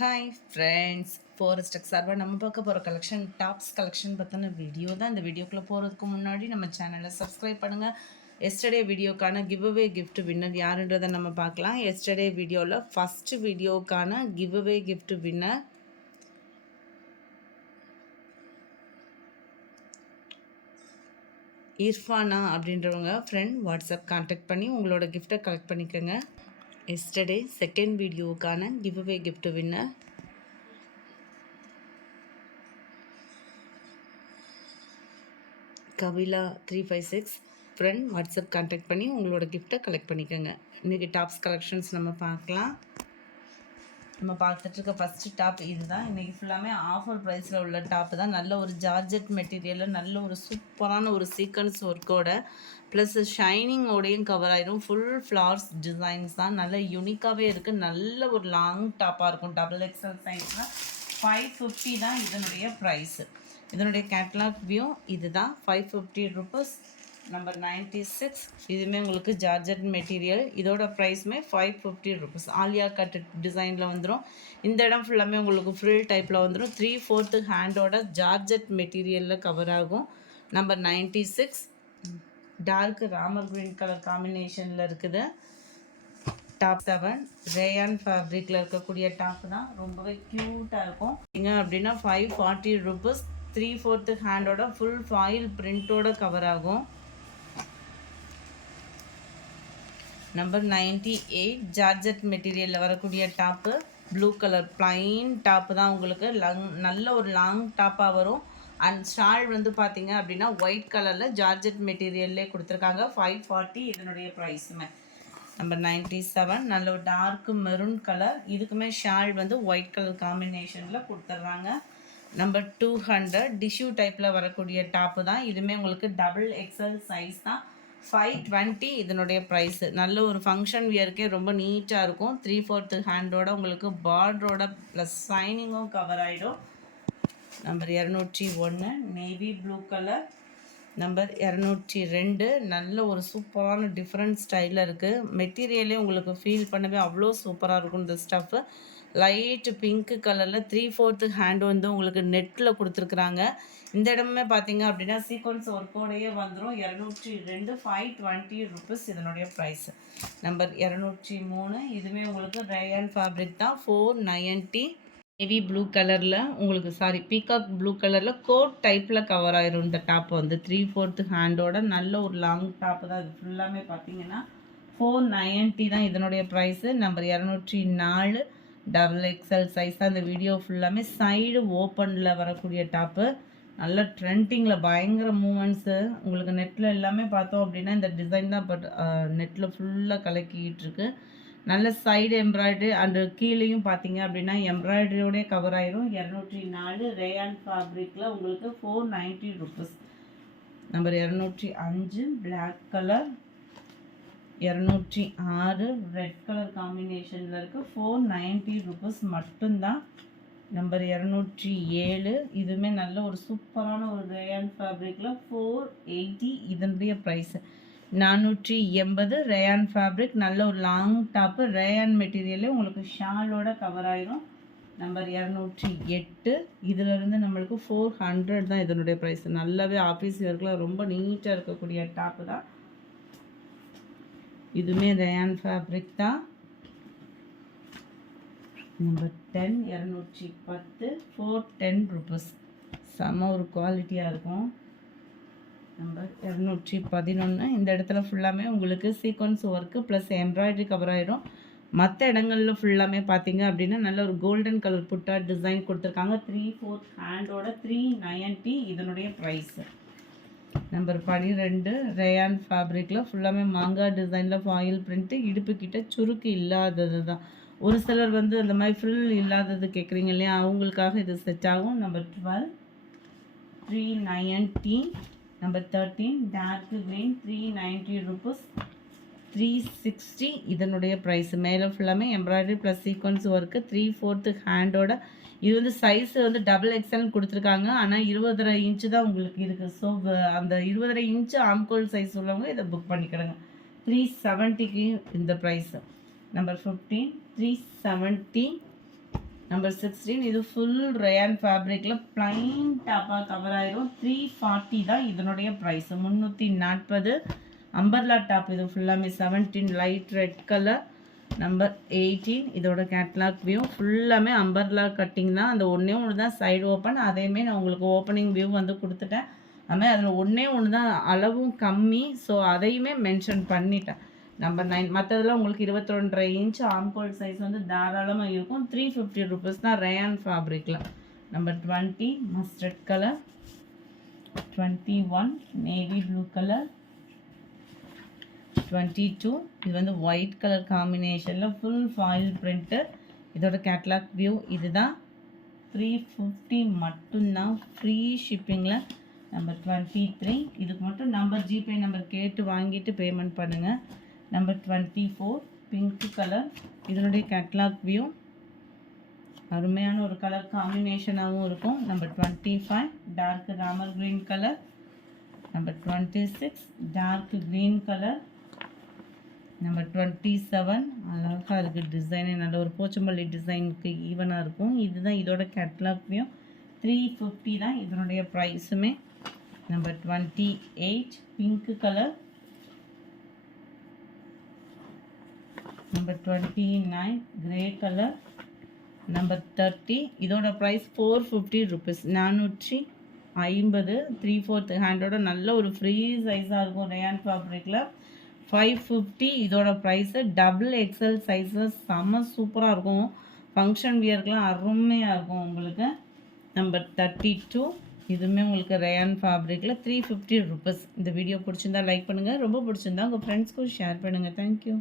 Hi friends, ஃபாரஸ்டக் சார்பாக நம்ம பார்க்க போகிற கலெக்ஷன் டாப்ஸ் கலெக்ஷன் பற்றின வீடியோ தான். இந்த வீடியோக்குள்ளே போகிறதுக்கு முன்னாடி நம்ம சேனலை சப்ஸ்கிரைப் பண்ணுங்கள். எஸ்டர்டே வீடியோக்கான கிவ் அவே கிஃப்ட் வின்னர் யாருன்றதை நம்ம பார்க்கலாம். எஸ்டர்டே வீடியோவில் ஃபஸ்ட்டு வீடியோக்கான giveaway gift winner Irfana அப்படின்றவங்க ஃப்ரெண்ட் வாட்ஸ்அப் கான்டாக்ட் பண்ணி உங்களோட கிஃப்ட்டை கலெக்ட் பண்ணிக்கோங்க. எஸ்டர்டே செகண்ட் வீடியோக்கான giveaway gift winner Kapila 356 friend WhatsApp contact பண்ணி உங்களோட கிஃப்ட்டை கலெக்ட் பண்ணிக்கோங்க. இன்றைக்கி டாப்ஸ் கலெக்ஷன்ஸ் நம்ம பார்க்கலாம். நம்ம பார்த்துட்ருக்க ஃபஸ்ட்டு டாப் இது தான். இன்றைக்கி ஃபுல்லாமே ஆஃபர் ப்ரைஸில் உள்ள டாப்பு தான். நல்ல ஒரு ஜார்ஜெட் மெட்டீரியலில் நல்ல ஒரு சூப்பரான ஒரு சீக்வன்ஸ் ஒர்க்கோட ப்ளஸ் ஷைனிங்கோடையும் கவர் ஆயிரும். ஃபுல் ஃப்ளார்ஸ் டிசைன்ஸ் தான். நல்ல யூனிக்காகவே இருக்குது. நல்ல ஒரு லாங் டாப்பாக இருக்கும். டபுள் எக்ஸல் சைஸ்னால் 550 தான் இதனுடைய ப்ரைஸு. இதனுடைய கேட்லாக் வியூ இது தான். 550 ருபீஸ். நம்பர் 96. இதுவுமே உங்களுக்கு ஜார்ஜெட் மெட்டீரியல். இதோட ப்ரைஸுமே 550 ருபீஸ். ஆலியா கட் டிசைனில் வந்துடும். இந்த இடம் ஃபுல்லாமே உங்களுக்கு ஃப்ரில் டைப்பில் வந்துடும். 3/4 ஹேண்டோட ஜார்ஜெட் மெட்டீரியலில் கவர் ஆகும். Number 96 dark Ramar green colour காம்பினேஷனில் இருக்குது. டாப் 7 ரேயான் ஃபேப்ரிக்கில் இருக்கக்கூடிய டாப் தான். ரொம்பவே க்யூட்டாக இருக்கும். நீங்கள் அப்படின்னா 540 ருபீஸ். 3/4 ஹேண்டோட ஃபுல் ஃபாயில் பிரிண்டோட கவர் ஆகும். நம்பர் 98 ஜார்ஜெட் மெட்டீரியலில் வரக்கூடிய top. Blue colour plain top தான். உங்களுக்கு நல்ல ஒரு லாங் டாப்பாக வரும். அண்ட் ஷால் வந்து பார்த்தீங்க அப்படின்னா ஒயிட் கலரில் ஜார்ஜெட் மெட்டீரியல்லே கொடுத்துருக்காங்க. 540 இதனுடைய ப்ரைஸுமே. நம்பர் 97 நல்ல ஒரு டார்க் மெரூன் கலர். இதுக்குமே ஷால் வந்து ஒயிட் கலர் காம்பினேஷனில் கொடுத்துட்றாங்க. நம்பர் 200 டிஷ்யூ டைப்பில் வரக்கூடிய டாப்பு தான். இதுவுமே உங்களுக்கு டபுள் எக்ஸல் சைஸ் தான். 520 இதனுடைய ப்ரைஸு. நல்ல ஒரு ஃபங்க்ஷன் வியருக்கே ரொம்ப நீட்டாக இருக்கும். 3/4 ஹேண்டோட உங்களுக்கு பார்டரோட ப்ளஸ் ஷைனிங்கும் கவர் ஆகிடும். Number 201 navy blue colour. Number 202 நல்ல ஒரு சூப்பரான டிஃப்ரெண்ட் ஸ்டைலில் இருக்குது. மெட்டீரியலே உங்களுக்கு ஃபீல் பண்ணவே அவ்வளோ சூப்பராக இருக்கும் இந்த ஸ்டஃப்பு. லைட் பிங்க் கலரில் 3/4 ஹேண்ட் வந்து உங்களுக்கு நெட்டில் கொடுத்துருக்குறாங்க. இந்த இடமே பார்த்தீங்க அப்படின்னா சீக்வன்ஸ் ஒர்க்கோடையே வந்துடும். 202 520 ருபீஸ் இதனுடைய ப்ரைஸு. நம்பர் 203 இதுவுமே உங்களுக்கு ரேயான் ஃபேப்ரிக் தான். 490 நேவி ப்ளூ கலரில் உங்களுக்கு பீகாக் ப்ளூ கலரில் கோட் டைப்பில் கவர் ஆயிரும். இந்த டாப் வந்து 3/4 ஹேண்டோட நல்ல ஒரு லாங் டாப்பு தான். இது ஃபுல்லாமே பார்த்தீங்கன்னா 490 தான் இதனுடைய price. Number 204 double XL size தான். இந்த வீடியோ ஃபுல்லாமே சைடு ஓப்பனில் வரக்கூடிய டாப்பு. நல்ல ட்ரெண்டிங்கில் பயங்கர மூமெண்ட்ஸு. உங்களுக்கு நெட்டில் எல்லாமே பார்த்தோம் அப்படின்னா இந்த டிசைன் தான். பட் நெட்டில் ஃபுல்லாக கலக்கிட்டு இருக்கு. நல்ல சைடு எம்ப்ராய்டரி அண்டு கீழேயும் பார்த்தீங்க அப்படின்னா எம்ப்ராய்டரியோடய கவர் ஆயிரும். 204 ரேயான் ஃபேப்ரிக்கில் உங்களுக்கு 490 rupees. Number 205 black colour. 206 red colour காம்பினேஷனில் இருக்குது. 490 ருபீஸ் மட்டும்தான். நம்பர் 207 இதுவுமே நல்ல ஒரு சூப்பரான ஒரு ரேயான் ஃபேப்ரிக்கில் 480 இதனுடைய ப்ரைஸு. 480 ரேயான் ஃபேப்ரிக் நல்ல ஒரு லாங் டாப்பு. ரேயான் மெட்டீரியலே உங்களுக்கு ஷாலோட கவர் ஆயிரும். நம்பர் 208 இதிலிருந்து நம்மளுக்கு 400 தான் இதனுடைய ப்ரைஸ். நல்லாவே ஆஃபீஸ் ஒர்க்கில் ரொம்ப நீட்டாக இருக்கக்கூடிய டாப்பு தான். இதுவுமே ரேயான் ஃபேப்ரிக் தான். Number 10 210 410 rupees. செம்ம ஒரு குவாலிட்டியாக இருக்கும். நம்பர் 211 இந்த இடத்துல ஃபுல்லாமே உங்களுக்கு sequence work plus embroidery cover ஆகிடும். மற்ற இடங்களில் ஃபுல்லாமே பார்த்தீங்க அப்படின்னா நல்ல ஒரு கோல்டன் கலர் புட்டா டிசைன் கொடுத்துருக்காங்க. 3/4 ஹேண்டோட 390 இதனுடைய ப்ரைஸு. நம்பர் 12 ரேயான் ஃபேப்ரிக்கில் ஃபுல்லாமே மாங்காய் டிசைனில் ஃபாயில் பிரிண்ட்டு. இடுப்பு கிட்ட சுருக்கு இல்லாதது தான். ஒரு சிலர் வந்து அந்த மாதிரி ஃப்ரில் இல்லாதது கேட்குறீங்க இல்லையா, அவங்களுக்காக இது செட் ஆகும். Number 12 390. Number 13 dark green 390 rupees. 360 இதனுடைய ப்ரைஸு. மேலே ஃபுல்லாமே எம்ப்ராய்டரி ப்ளஸ் சீக்வன்ஸ் ஒர்க்கு. 3/4 ஹேண்டோட இது வந்து சைஸு வந்து டபுள் எக்ஸ்எல்னு கொடுத்துருக்காங்க. ஆனால் 20.5 இன்ச்சு தான் உங்களுக்கு இருக்குது. ஸோ அந்த 20.5 இன்ச்சு ஆம்கோல் சைஸ் உள்ளவங்க இதை புக் பண்ணிக்கிடுங்க. 370க்கு இந்த ப்ரைஸு. நம்பர் 15 370 நம்பர் 16 இது ஃபுல் ரயான் ஃபேப்ரிக்கில் ப்ளைன் டாப்பாக கவர் ஆயிரும். 340 தான் இதனுடைய ப்ரைஸ். 340 umbrella top. இது ஃபுல்லாமே 17 லைட் ரெட் கலர். நம்பர் 18 இதோட கேட்லாக் வியூ ஃபுல்லாமே அம்பர்லா கட்டிங் தான். அந்த ஒன்றே ஒன்று தான் சைடு ஓப்பன். அதையுமே நான் உங்களுக்கு ஓப்பனிங் வியூ வந்து கொடுத்துட்டேன். அதுமாதிரி அதில் ஒன்றே ஒன்று தான் அளவும் கம்மி. ஸோ அதையுமே மென்ஷன் பண்ணிட்டேன். நம்பர் 9 மற்றதெல்லாம் உங்களுக்கு 22.5 இன்ச் ஆம்கோல் சைஸ் வந்து தாராளமாக இருக்கும். 350 ருபீஸ் தான் ரயான் ஃபேப்ரிக்கில். Number 20 mustard colour. 21 navy blue colour. 22 இது வந்து ஒயிட் கலர் காம்பினேஷனில் ஃபுல் ஃபாயில் பிரிண்ட்டு. இதோட கேட்லாக் வியூ இதுதான். 350 மட்டும்தான் ஃப்ரீ ஷிப்பிங்கில். நம்பர் 23 இதுக்கு மட்டும் நம்பர் ஜிபே நம்பர் கேட்டு வாங்கிட்டு பேமெண்ட் பண்ணுங்கள். Number 24 pink colour. இதனுடைய கேட்லாக் வியூ அருமையான ஒரு கலர் காம்பினேஷனாகவும் இருக்கும். Number 25 dark Ramar green colour. Number 26 dark green colour. Number 27 அழகாக இருக்குது டிசைனே, நல்ல ஒரு போச்சம்பள்ளி டிசைனுக்கு ஈவனாக இருக்கும். இதுதான் இதோட கேட்லாக் வியூ. 350 தான் இதனுடைய ப்ரைஸுமே. Number 28 pink colour. Number 29 grey colour. Number 30 இதோட ப்ரைஸ் 450 ருபீஸ். 450 3/4 ஹேண்டோட நல்ல ஒரு ஃப்ரீ சைஸாக இருக்கும் ரயான் ஃபேப்ரிக்கில். 550 இதோட ப்ரைஸு. டபுள் எக்ஸல் சைஸஸ் செம்ம சூப்பராக இருக்கும். ஃபங்க்ஷன் வியர்க்கெலாம் அருமையாக இருக்கும் உங்களுக்கு. நம்பர் 32 இதுவுமே உங்களுக்கு ரயான் ஃபேப்ரிக்கில் 350 ருபீஸ். இந்த வீடியோ பிடிச்சிருந்தா லைக் பண்ணுங்கள். ரொம்ப பிடிச்சிருந்தா உங்கள் ஃப்ரெண்ட்ஸ்க்கும் ஷேர் பண்ணுங்கள். தேங்க்யூ.